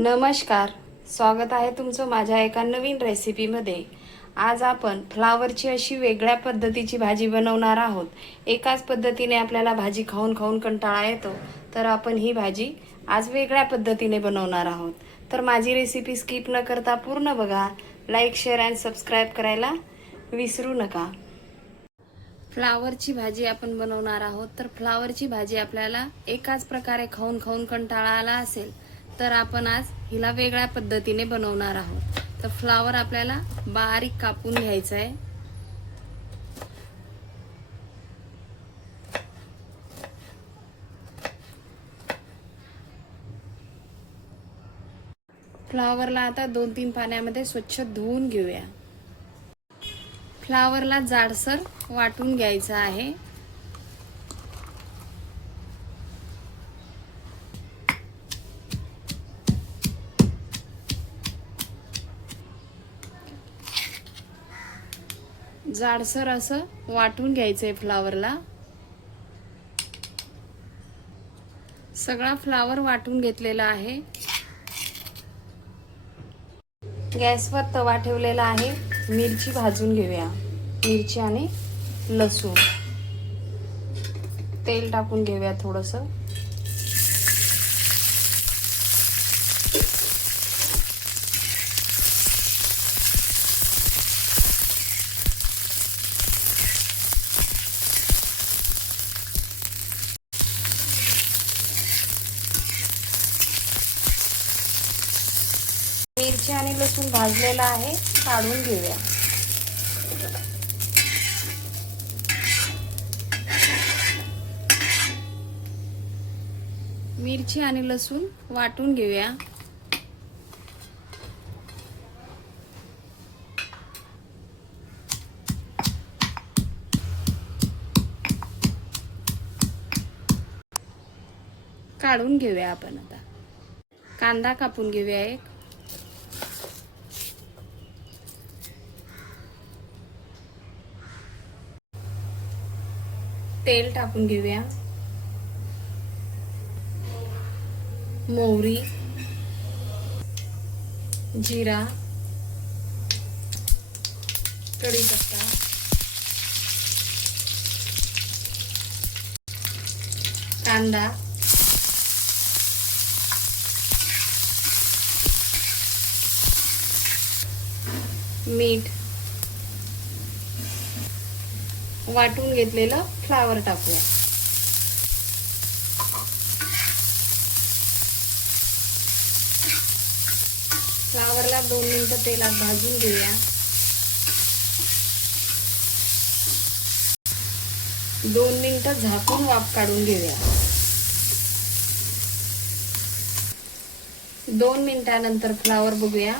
नमस्कार, स्वागत आहे तुमचं माझ्या एका नवीन रेसिपीमध्ये। आज आपण फ्लावरची अशी वेगळ्या पद्धतीची भाजी बनवणार आहोत। एकाच पद्धतीने आपल्याला भाजी खाऊन खाऊन कंटाळा येतो, तर आपण ही भाजी आज वेगळ्या पद्धतीने बनवणार आहोत। तर माझी रेसिपी स्किप न करता पूर्ण बघा, लाईक, शेअर अँड सबस्क्राईब करायला विसरू नका। फ्लावरची भाजी आपण बनवणार आहोत। तर फ्लावरची भाजी आपल्याला एकाच प्रकारे खाऊन खाऊन कंटाळा आला असेल, तर आपण आज हिला वेगळ्या पद्धतीने बनवणार आहोत। तर फ्लावर आपल्याला बारीक कापून घ्यायचा आहे। फ्लावरला आता 2-3 पाण्यामध्ये स्वच्छ धुवून घेऊया। फ्लावरला जाडसर वाटून घ्यायचं आहे। जाडसर असं वाटून घ्यायचंय फ्लावरला। सगळा फ्लावर वाटून घेतलेला आहे। गॅसवर तवा ठेवलेला आहे। मिरची भाजून घेऊया। मिरची आणि लसूण, तेल टाकून घेऊया थोडंसं। मिरची आणि लसूण भाजलेला आहे, काढून घेऊया। मिरची आणि लसूण वाटून घेऊया। काढून घेऊया आपण। आता कांदा कापून घेऊया एक। तेल टाकून घेऊया। मोहरी, जिरा, कढीपत्ता, कांदा, मीठ, वाटून घेतलेलं फ्लावर टाकूया। फ्लावरला 2 मिनिटं तेलात भाजून घेऊया। 2 मिनिटं झाकून वाफ काढून घेऊया। 2 मिनिटानंतर फ्लावर बघूया।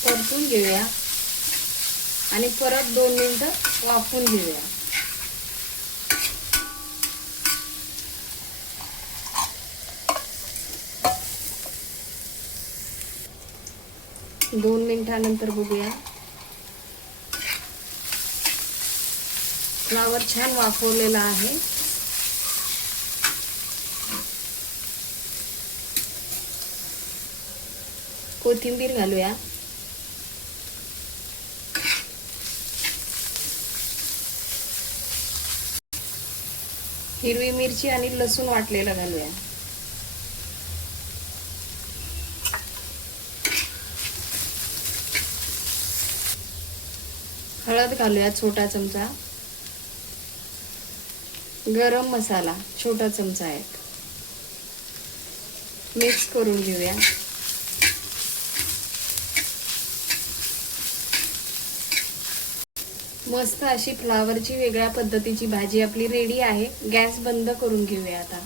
परतून घेऊया आणि परत 2 मिनिटं वाफून घेऊया। दोन मिनिटानंतर बघूया। फ्लावर छान वाफवलेला आहे। कोथिंबीर घालूया। हिरवी मिरची आणि लसूण वाटलेलं घालूया। हळद घालूया छोटा चमचा। गरम मसाला छोटा चमचा एक। मिक्स करून घेऊया। मस्त अशी फ्लावरची वेगळ्या पद्धतीची भाजी आपली रेडी आहे। गॅस बंद करून घेऊया आता।